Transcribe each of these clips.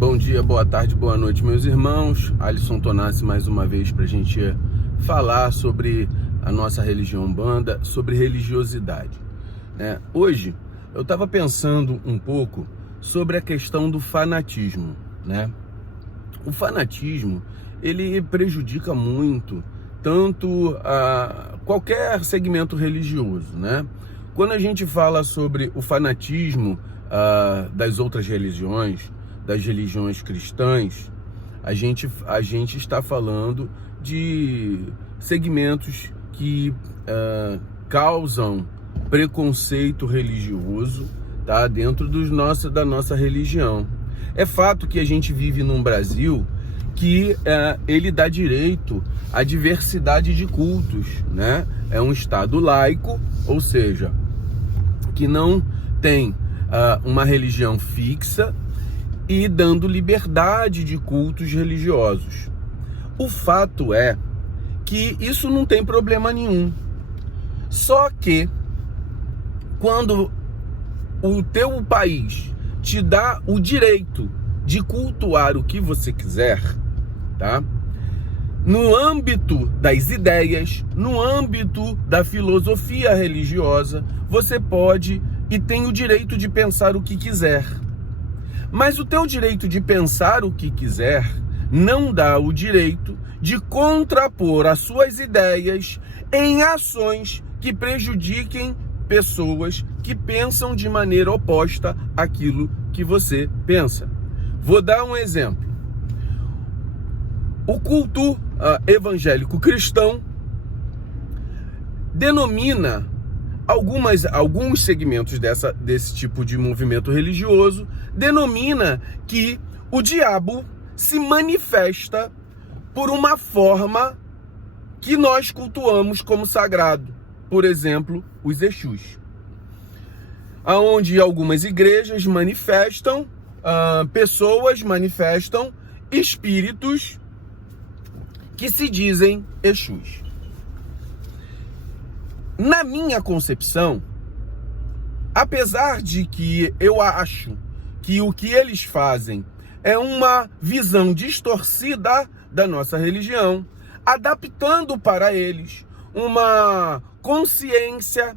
Bom dia, boa tarde, boa noite, meus irmãos. Alisson Tonassi mais uma vez para a gente falar sobre a nossa religião Umbanda, sobre religiosidade. Hoje eu estava pensando um pouco sobre a questão do fanatismo. O fanatismo, ele prejudica muito tanto a qualquer segmento religioso. Quando a gente fala sobre o fanatismo das outras religiões, das religiões cristãs, a gente está falando de segmentos que causam preconceito religioso, dentro da nossa religião. É fato que a gente vive num Brasil que ele dá direito à diversidade de cultos, É um estado laico, ou seja, que não tem uma religião fixa e dando liberdade de cultos religiosos. O fato é que isso não tem problema nenhum. Só que quando o teu país te dá o direito de cultuar o que você quiser, no âmbito das ideias, no âmbito da filosofia religiosa, você pode e tem o direito de pensar o que quiser. Mas o teu direito de pensar o que quiser não dá o direito de contrapor as suas ideias em ações que prejudiquem pessoas que pensam de maneira oposta àquilo que você pensa. Vou dar um exemplo. O culto evangélico cristão denomina alguns segmentos desse tipo de movimento religioso, denomina que o diabo se manifesta por uma forma que nós cultuamos como sagrado. Por exemplo, os Exus. Onde algumas igrejas manifestam, pessoas manifestam espíritos que se dizem Exus. Na minha concepção, apesar de que eu acho que o que eles fazem é uma visão distorcida da nossa religião, adaptando para eles uma consciência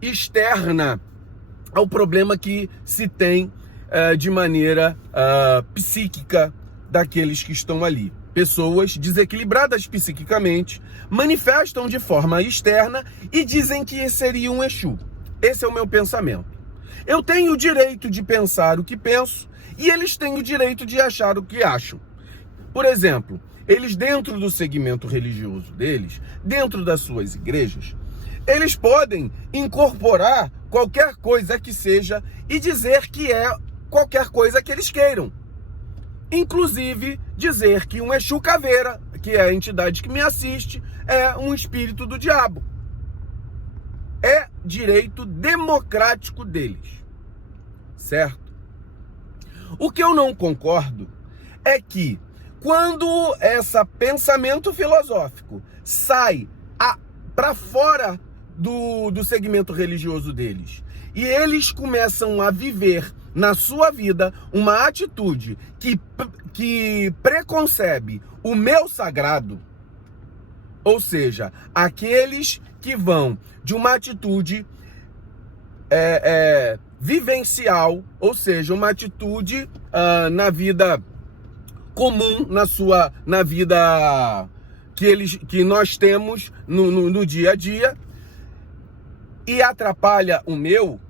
externa ao problema que se tem de maneira psíquica daqueles que estão ali. Pessoas desequilibradas psiquicamente manifestam de forma externa e dizem que seria um Exu. Esse é o meu pensamento. Eu tenho o direito de pensar o que penso e eles têm o direito de achar o que acham. Por exemplo, eles dentro do segmento religioso deles, dentro das suas igrejas, eles podem incorporar qualquer coisa que seja e dizer que é qualquer coisa que eles queiram. Inclusive dizer que um Exu Caveira, que é a entidade que me assiste, é um espírito do diabo. É direito democrático deles, certo? O que eu não concordo é que quando esse pensamento filosófico sai para fora do segmento religioso deles e eles começam a viver na sua vida uma atitude que preconcebe o meu sagrado, ou seja, aqueles que vão de uma atitude vivencial, ou seja, uma atitude na vida comum, na vida que nós temos no dia a dia, e atrapalha o meu,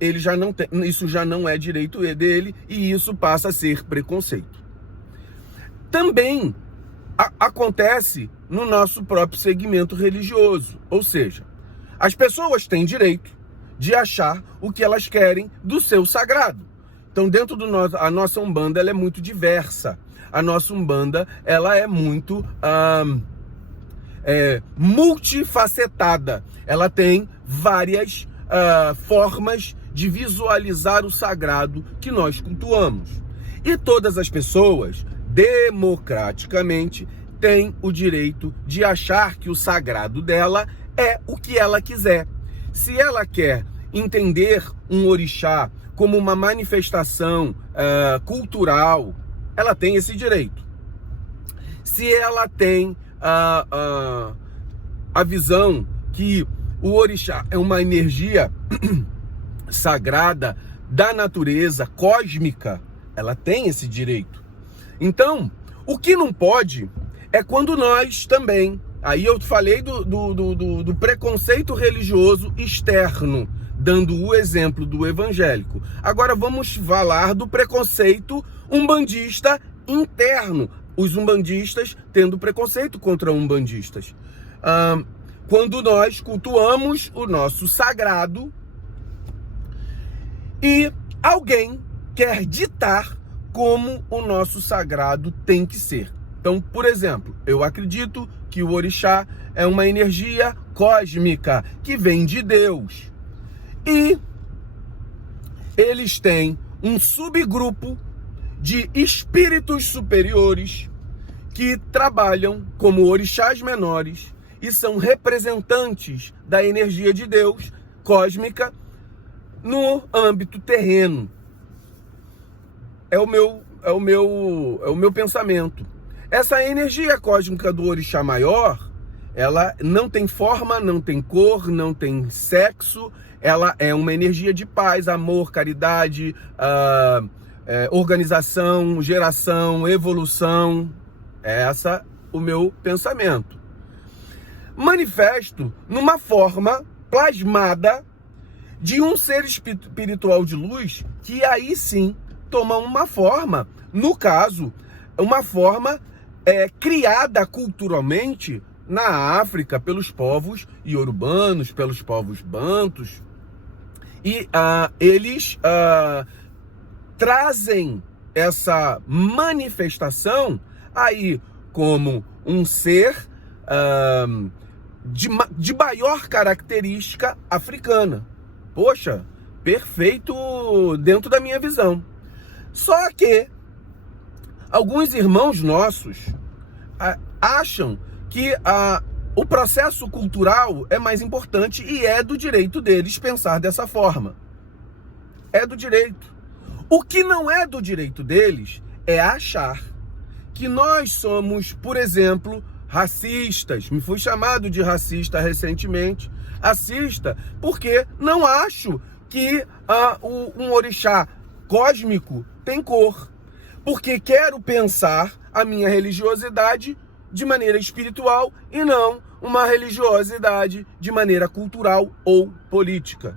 ele já não tem, isso já não é direito dele e isso passa a ser preconceito. Também acontece no nosso próprio segmento religioso, ou seja, as pessoas têm direito de achar o que elas querem do seu sagrado. Então, dentro a nossa Umbanda, ela é muito diversa. A nossa Umbanda, ela é muito multifacetada. Ela tem várias formas de visualizar o sagrado que nós cultuamos. E todas as pessoas, democraticamente, têm o direito de achar que o sagrado dela é o que ela quiser. Se ela quer entender um orixá como uma manifestação cultural, ela tem esse direito. Se ela tem a visão que o orixá é uma energia sagrada da natureza cósmica, ela tem esse direito. Então, o que não pode é quando nós também, aí eu falei do preconceito religioso externo, dando o exemplo do evangélico. Agora vamos falar do preconceito umbandista interno, os umbandistas tendo preconceito contra umbandistas. Quando nós cultuamos o nosso sagrado e alguém quer ditar como o nosso sagrado tem que ser. Então, por exemplo, eu acredito que o orixá é uma energia cósmica que vem de Deus. E eles têm um subgrupo de espíritos superiores que trabalham como orixás menores e são representantes da energia de Deus cósmica no âmbito terreno. É o meu pensamento. Essa energia cósmica do orixá maior, ela não tem forma, não tem cor, não tem sexo, ela é uma energia de paz, amor, caridade, organização, geração, evolução. É essa o meu pensamento. Manifesto numa forma plasmada de um ser espiritual de luz que aí sim toma uma forma, no caso, uma forma criada culturalmente na África pelos povos iorubanos, pelos povos bantus, e eles trazem essa manifestação aí como um ser de maior característica africana. Poxa, perfeito dentro da minha visão. Só que alguns irmãos nossos acham que o processo cultural é mais importante e é do direito deles pensar dessa forma. É do direito. O que não é do direito deles é achar que nós somos, por exemplo, racistas. Me fui chamado de racista recentemente. Racista porque não acho que um orixá cósmico tem cor. Porque quero pensar a minha religiosidade de maneira espiritual e não uma religiosidade de maneira cultural ou política.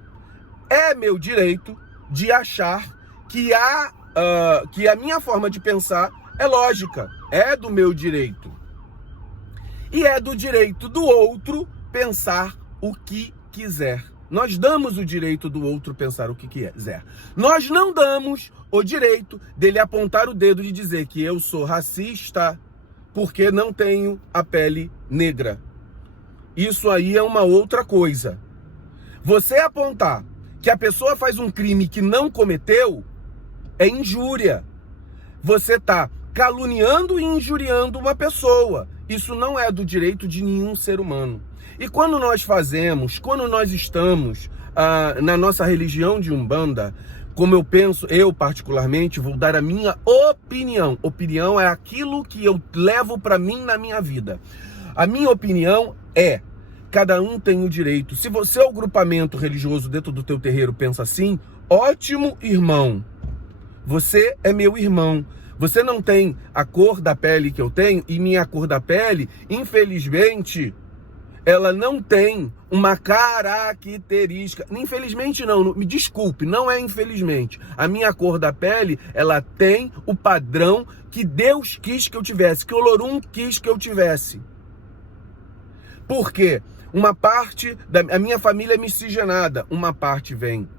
É meu direito de achar que a minha forma de pensar é lógica, é do meu direito. E é do direito do outro pensar o que quiser. Nós damos o direito do outro pensar o que quiser. Nós não damos o direito dele apontar o dedo e dizer que eu sou racista porque não tenho a pele negra. Isso aí é uma outra coisa. Você apontar que a pessoa faz um crime que não cometeu é injúria. Você está caluniando e injuriando uma pessoa. Isso não é do direito de nenhum ser humano. E quando nós estamos na nossa religião de Umbanda, como eu penso, eu particularmente vou dar a minha opinião. Opinião é aquilo que eu levo para mim na minha vida. A minha opinião é, cada um tem o direito. Se você, o grupamento religioso dentro do teu terreiro, pensa assim, ótimo, irmão. Você é meu irmão. Você não tem a cor da pele que eu tenho, e minha cor da pele, infelizmente, ela não tem uma característica. Infelizmente não, me desculpe, não é infelizmente. A minha cor da pele, ela tem o padrão que Deus quis que eu tivesse, que o Olorum quis que eu tivesse. Por quê? Uma parte a minha família é miscigenada, uma parte vem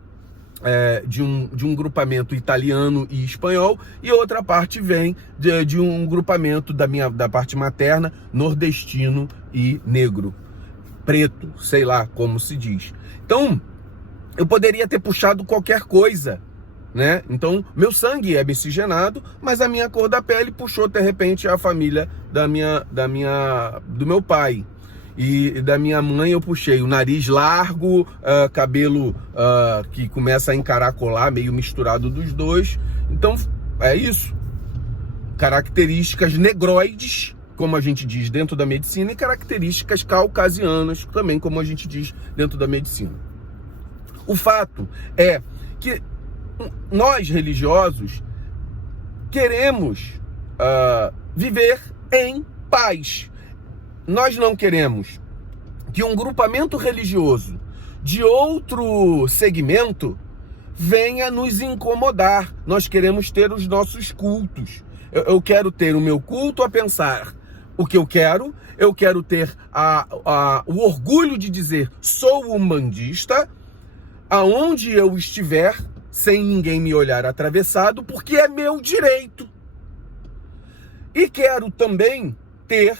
de um grupamento italiano e espanhol, e outra parte vem de um grupamento da parte materna, nordestino e negro, preto, sei lá como se diz. Então, eu poderia ter puxado qualquer coisa, né? Então, meu sangue é miscigenado, mas a minha cor da pele puxou, de repente, a família do meu pai. E da minha mãe eu puxei o nariz largo, cabelo que começa a encaracolar, meio misturado dos dois. Então é isso. Características negroides, como a gente diz dentro da medicina, e características caucasianas, também como a gente diz dentro da medicina. O fato é que nós religiosos queremos viver em paz. Nós não queremos que um grupamento religioso de outro segmento venha nos incomodar. Nós queremos ter os nossos cultos. Eu quero ter o meu culto a pensar o que eu quero ter o orgulho de dizer sou umbandista, aonde eu estiver, sem ninguém me olhar atravessado, porque é meu direito. E quero também ter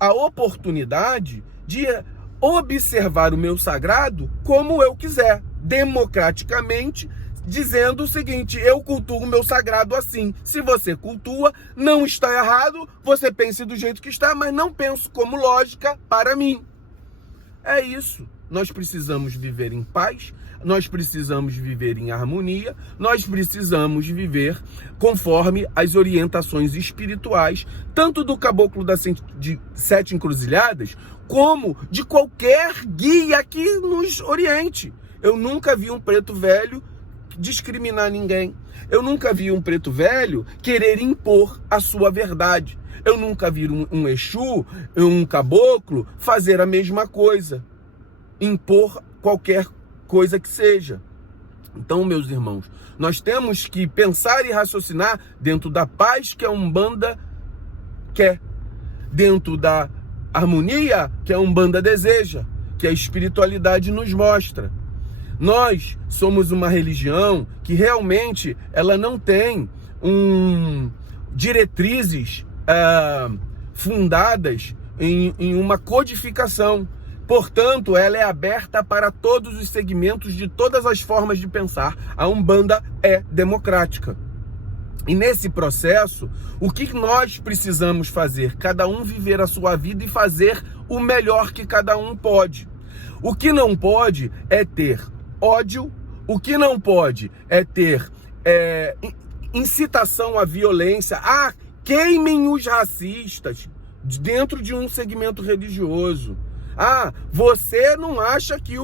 a oportunidade de observar o meu sagrado como eu quiser, democraticamente, dizendo o seguinte: eu cultuo o meu sagrado assim. Se você cultua, não está errado, você pense do jeito que está, mas não penso como lógica para mim. É isso. Nós precisamos viver em paz, nós precisamos viver em harmonia, nós precisamos viver conforme as orientações espirituais, tanto do Caboclo de Sete Encruzilhadas, como de qualquer guia que nos oriente. Eu nunca vi um preto velho discriminar ninguém. Eu nunca vi um preto velho querer impor a sua verdade. Eu nunca vi um Exu, um caboclo fazer a mesma coisa. Impor qualquer coisa que seja. Então, meus irmãos, nós temos que pensar e raciocinar dentro da paz que a Umbanda quer, dentro da harmonia que a Umbanda deseja, que a espiritualidade nos mostra. Nós somos uma religião que realmente ela não tem diretrizes fundadas em uma codificação. Portanto, ela é aberta para todos os segmentos de todas as formas de pensar. A Umbanda é democrática. E nesse processo, o que nós precisamos fazer? Cada um viver a sua vida e fazer o melhor que cada um pode. O que não pode é ter ódio, o que não pode é ter incitação à violência. Queimem os racistas dentro de um segmento religioso. Você não acha que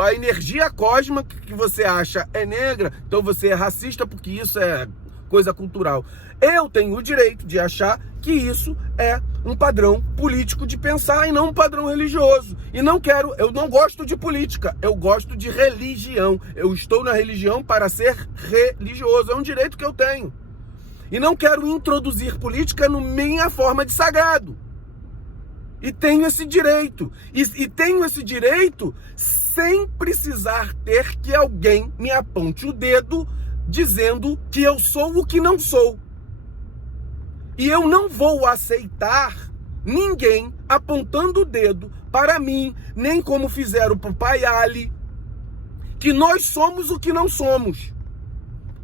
a energia cósmica que você acha é negra, então você é racista porque isso é coisa cultural. Eu tenho o direito de achar que isso é um padrão político de pensar e não um padrão religioso. E eu não gosto de política, eu gosto de religião. Eu estou na religião para ser religioso, é um direito que eu tenho. E não quero introduzir política na minha forma de sagrado. E tenho esse direito. E tenho esse direito sem precisar ter que alguém me aponte o dedo dizendo que eu sou o que não sou. E eu não vou aceitar ninguém apontando o dedo para mim, nem como fizeram para o Pai Ali, que nós somos o que não somos.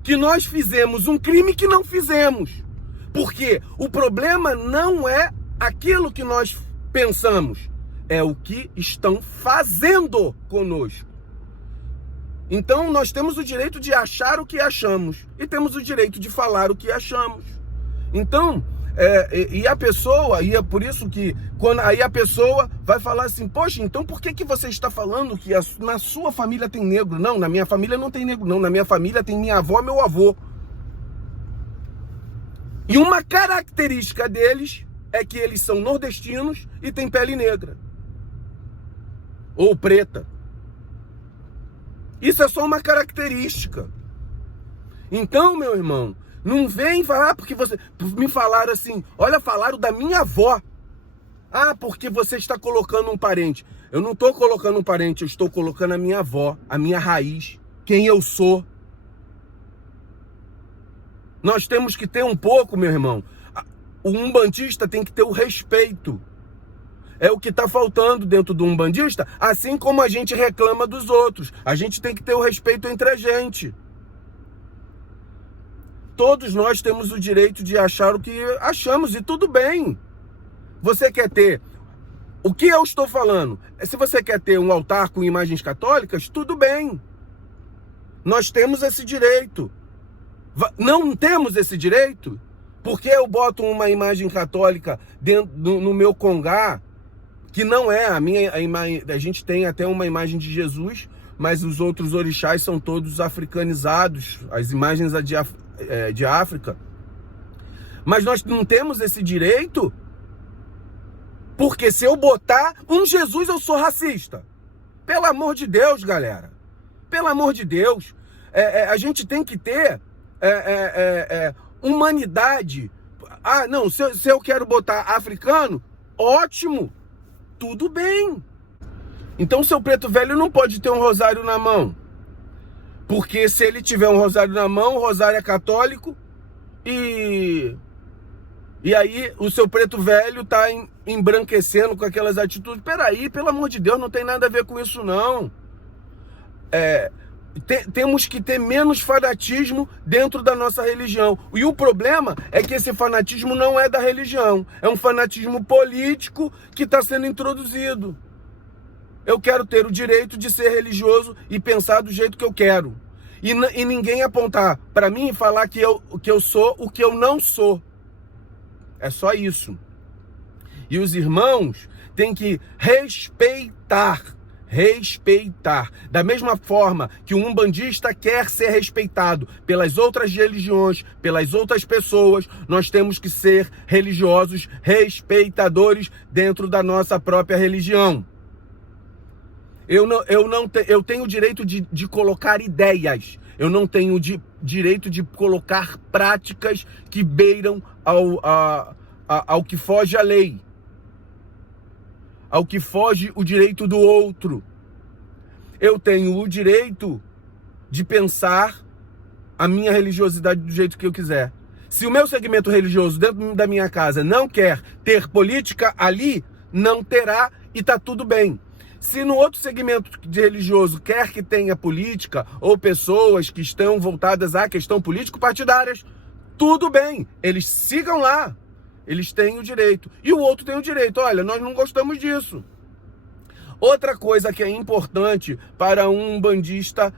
Que nós fizemos um crime que não fizemos. Porque o problema não é aquilo que nós pensamos, é o que estão fazendo conosco. Então nós temos o direito de achar o que achamos e temos o direito de falar o que achamos. Então, a pessoa, e é por isso que aí a pessoa vai falar assim: poxa, então por que você está falando que na sua família tem negro? Não, na minha família não tem negro, não. Na minha família tem minha avó e meu avô. E uma característica deles é que eles são nordestinos e têm pele negra. Ou preta. Isso é só uma característica. Então, meu irmão, não vem falar porque me falaram assim, olha, falaram da minha avó. Porque você está colocando um parente. Eu não estou colocando um parente, eu estou colocando a minha avó, a minha raiz, quem eu sou. Nós temos que ter um pouco, meu irmão. O umbandista tem que ter o respeito. É o que está faltando dentro do umbandista, assim como a gente reclama dos outros. A gente tem que ter o respeito entre a gente. Todos nós temos o direito de achar o que achamos e tudo bem. Você quer ter O que eu estou falando? Se você quer ter um altar com imagens católicas, tudo bem. Nós temos esse direito. Não temos esse direito? Porque eu boto uma imagem católica dentro no meu congá, que não é a gente tem até uma imagem de Jesus, mas os outros orixás são todos africanizados, as imagens de África. Mas nós não temos esse direito, porque se eu botar um Jesus, eu sou racista. Pelo amor de Deus, galera. Pelo amor de Deus. A gente tem que ter humanidade. Ah, não, se eu quero botar africano, ótimo, tudo bem. Então, seu preto velho não pode ter um rosário na mão. Porque se ele tiver um rosário na mão, o rosário é católico e aí o seu preto velho tá embranquecendo com aquelas atitudes. Peraí, pelo amor de Deus, não tem nada a ver com isso, não. Temos que ter menos fanatismo dentro da nossa religião. E o problema é que esse fanatismo não é da religião. É um fanatismo político que está sendo introduzido. Eu quero ter o direito de ser religioso e pensar do jeito que eu quero. E ninguém apontar para mim e falar que eu sou o que eu não sou. É só isso. E os irmãos têm que respeitar. Da mesma forma que um umbandista quer ser respeitado pelas outras religiões, pelas outras pessoas, nós temos que ser religiosos, respeitadores dentro da nossa própria religião. Eu tenho o direito de colocar ideias. Eu não tenho direito de colocar práticas que beiram ao que foge à lei. Ao que foge o direito do outro. Eu tenho o direito de pensar a minha religiosidade do jeito que eu quiser. Se o meu segmento religioso dentro da minha casa não quer ter política ali, não terá e tá tudo bem. Se no outro segmento religioso quer que tenha política ou pessoas que estão voltadas à questão político-partidárias, tudo bem, eles sigam lá. Eles têm o direito. E o outro tem o direito. Olha, nós não gostamos disso. Outra coisa que é importante para um umbandista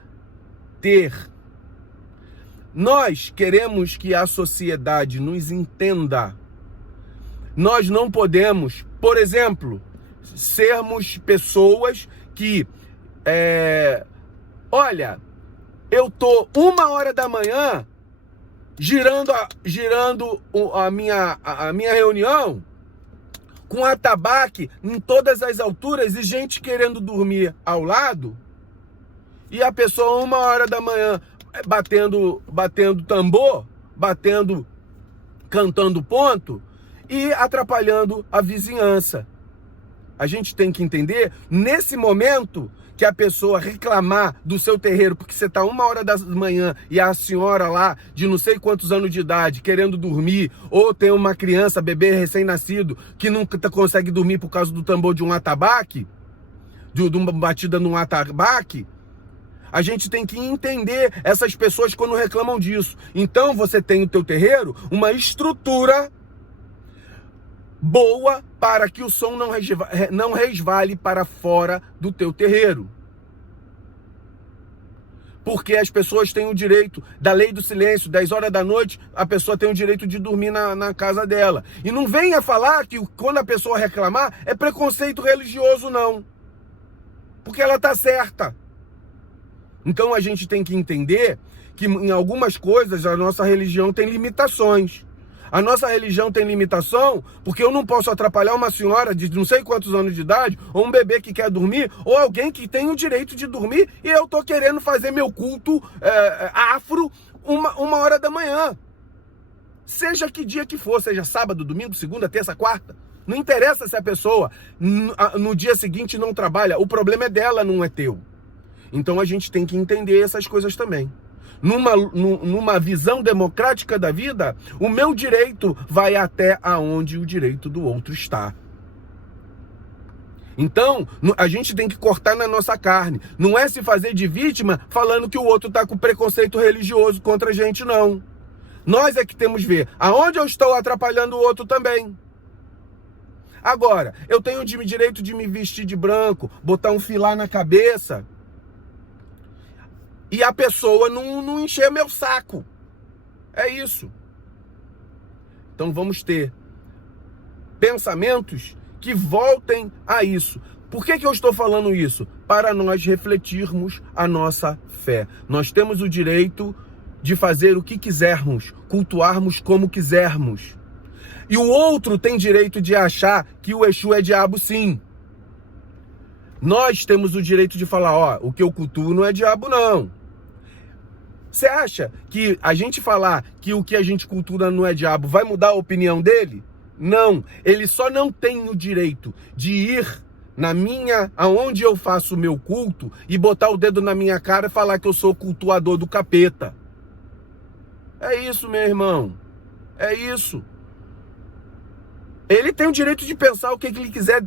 ter. Nós queremos que a sociedade nos entenda. Nós não podemos, por exemplo, sermos pessoas que... olha, eu tô 1h da manhã... girando a minha reunião com atabaque em todas as alturas e gente querendo dormir ao lado, e a pessoa 1h da manhã batendo tambor, cantando ponto e atrapalhando a vizinhança. A gente tem que entender, nesse momento, que a pessoa reclamar do seu terreiro porque você está 1h da manhã e a senhora lá de não sei quantos anos de idade querendo dormir, ou tem uma criança, bebê recém-nascido que nunca consegue dormir por causa do tambor de um atabaque, de uma batida num atabaque, a gente tem que entender essas pessoas quando reclamam disso. Então você tem o teu terreiro uma estrutura boa para que o som não resvale para fora do teu terreiro. Porque as pessoas têm o direito da lei do silêncio, 10h da noite, a pessoa tem o direito de dormir na casa dela. E não venha falar que quando a pessoa reclamar é preconceito religioso, não. Porque ela está certa. Então a gente tem que entender que em algumas coisas a nossa religião tem limitações. A nossa religião tem limitação porque eu não posso atrapalhar uma senhora de não sei quantos anos de idade, ou um bebê que quer dormir, ou alguém que tem o direito de dormir, e eu tô querendo fazer meu culto afro 1h da manhã. Seja que dia que for, seja sábado, domingo, segunda, terça, quarta. Não interessa se a pessoa no dia seguinte não trabalha, o problema é dela, não é teu. Então a gente tem que entender essas coisas também. Numa visão democrática da vida, o meu direito vai até aonde o direito do outro está. Então, a gente tem que cortar na nossa carne. Não é se fazer de vítima falando que o outro está com preconceito religioso contra a gente, não. Nós é que temos que ver aonde eu estou atrapalhando o outro também. Agora, eu tenho o direito de me vestir de branco, botar um filar na cabeça e a pessoa não encher meu saco. É isso. Então vamos ter pensamentos que voltem a isso. Por que eu estou falando isso? Para nós refletirmos a nossa fé. Nós temos o direito de fazer o que quisermos, cultuarmos como quisermos. E o outro tem direito de achar que o Exu é diabo, sim. Nós temos o direito de falar, ó, o que eu cultuo não é diabo, não. Você acha que a gente falar que o que a gente cultua não é diabo vai mudar a opinião dele? Não. Ele só não tem o direito de ir aonde eu faço o meu culto e botar o dedo na minha cara e falar que eu sou cultuador do capeta. É isso, meu irmão. É isso. Ele tem o direito de pensar o que ele quiser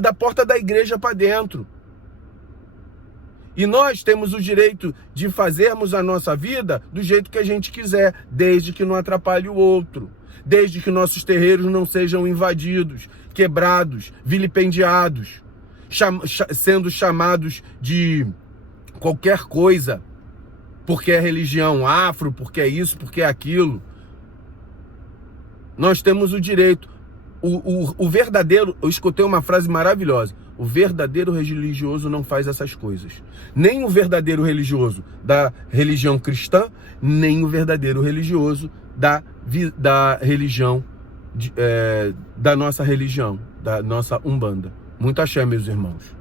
da porta da igreja para dentro. E nós temos o direito de fazermos a nossa vida do jeito que a gente quiser, desde que não atrapalhe o outro. Desde que nossos terreiros não sejam invadidos, quebrados, vilipendiados, sendo chamados de qualquer coisa, porque é religião afro, porque é isso, porque é aquilo. Nós temos o direito. O verdadeiro, eu escutei uma frase maravilhosa, o verdadeiro religioso não faz essas coisas. Nem o verdadeiro religioso da religião cristã, nem o verdadeiro religioso da religião, da nossa religião, da nossa Umbanda. Muito axé, meus irmãos.